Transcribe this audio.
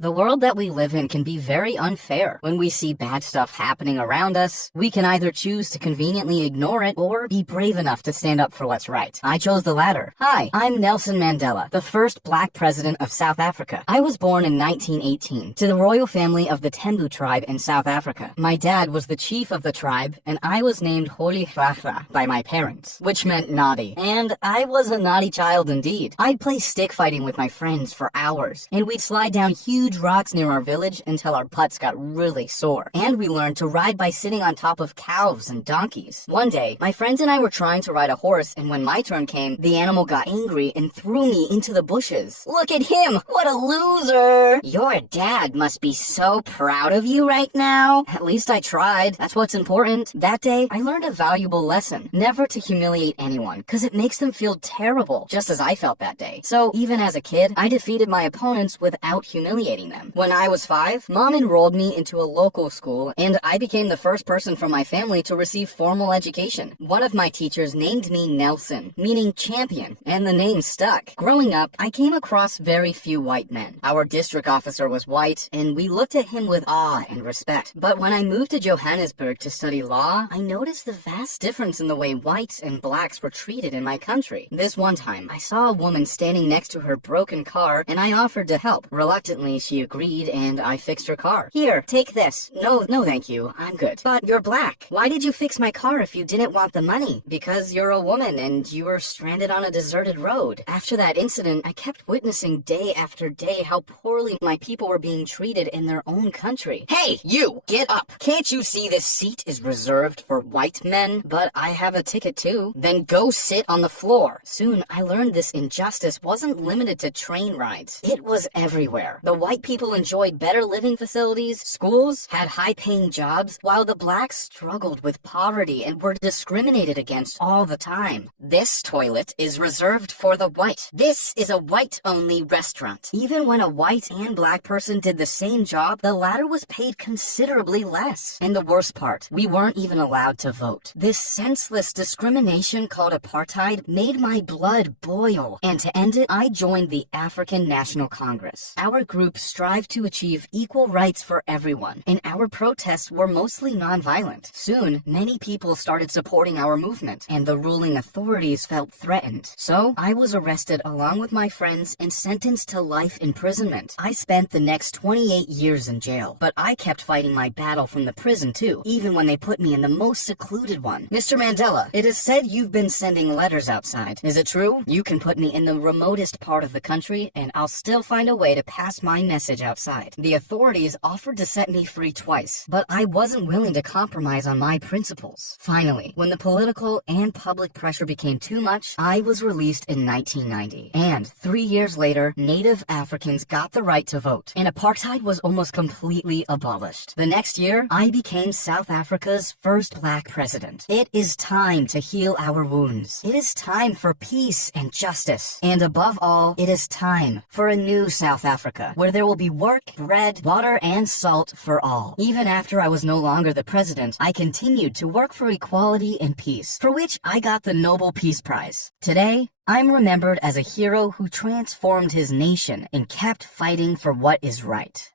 The world that we live in can be very unfair. When we see bad stuff happening around us, we can either choose to conveniently ignore it or be brave enough to stand up for what's right. I chose the latter. Hi, I'm Nelson Mandela, the first black president of South Africa. I was born in 1918 to the royal family of the Tembu tribe in South Africa. My dad was the chief of the tribe, and I was named Holy Rachra by my parents, which meant naughty. And I was a naughty child indeed. I'd play stick fighting with my friends for hours, and we'd slide down huge rocks near our village until our butts got really sore. And we learned to ride by sitting on top of cows and donkeys. One day, my friends and I were trying to ride a horse, and when my turn came, the animal got angry and threw me into the bushes. Look at him! What a loser! Your dad must be so proud of you right now. At least I tried. That's what's important. That day, I learned a valuable lesson. Never to humiliate anyone, cause it makes them feel terrible, just as I felt that day. So even as a kid, I defeated my opponents without humiliating them. When I was 5, Mom enrolled me into a local school, and I became the first person from my family to receive formal education. One of my teachers named me Nelson, meaning champion, and the name stuck. Growing up, I came across very few white men. Our district officer was white, and we looked at him with awe and respect. But when I moved to Johannesburg to study law, I noticed the vast difference in the way whites and blacks were treated in my country. This one time, I saw a woman standing next to her broken car, and I offered to help. Reluctantly, she agreed, and I fixed her car. Here, take this. No, thank you. I'm good. But you're black. Why did you fix my car if you didn't want the money? Because you're a woman, and you were stranded on a deserted road. After that incident, I kept witnessing day after day how poorly my people were being treated in their own country. Hey, you! Get up! Can't you see this seat is reserved for white men? But I have a ticket too. Then go sit on the floor. Soon, I learned this injustice wasn't limited to train rides. It was everywhere. The white people enjoyed better living facilities, schools, had high-paying jobs, while the blacks struggled with poverty and were discriminated against all the time. This toilet is reserved for the white. This is a white-only restaurant. Even when a white and black person did the same job, the latter was paid considerably less. And the worst part, we weren't even allowed to vote. This senseless discrimination called apartheid made my blood boil. And to end it, I joined the African National Congress. Our group strived to achieve equal rights for everyone, and our protests were mostly nonviolent. Soon, many people started supporting our movement, and the ruling authorities felt threatened. So, I was arrested along with my friends and sentenced to life imprisonment. I spent the next 28 years in jail, but I kept fighting my battle from the prison too, even when they put me in the most secluded one. Mr. Mandela, it is said you've been sending letters outside. Is it true? You can put me in the remotest part of the country, and I'll still find a way to pass my message outside. The authorities offered to set me free twice, but I wasn't willing to compromise on my principles. Finally, when the political and public pressure became too much, I was released in 1990. And 3 years later, Native Africans got the right to vote, and apartheid was almost completely abolished. The next year, I became South Africa's first black president. It is time to heal our wounds. It is time for peace and justice. And above all, it is time for a new South Africa, where there will be work, bread, water, and salt for all. Even after I was no longer the president, I continued to work for equality and peace, for which I got the Nobel Peace Prize. Today, I'm remembered as a hero who transformed his nation and kept fighting for what is right.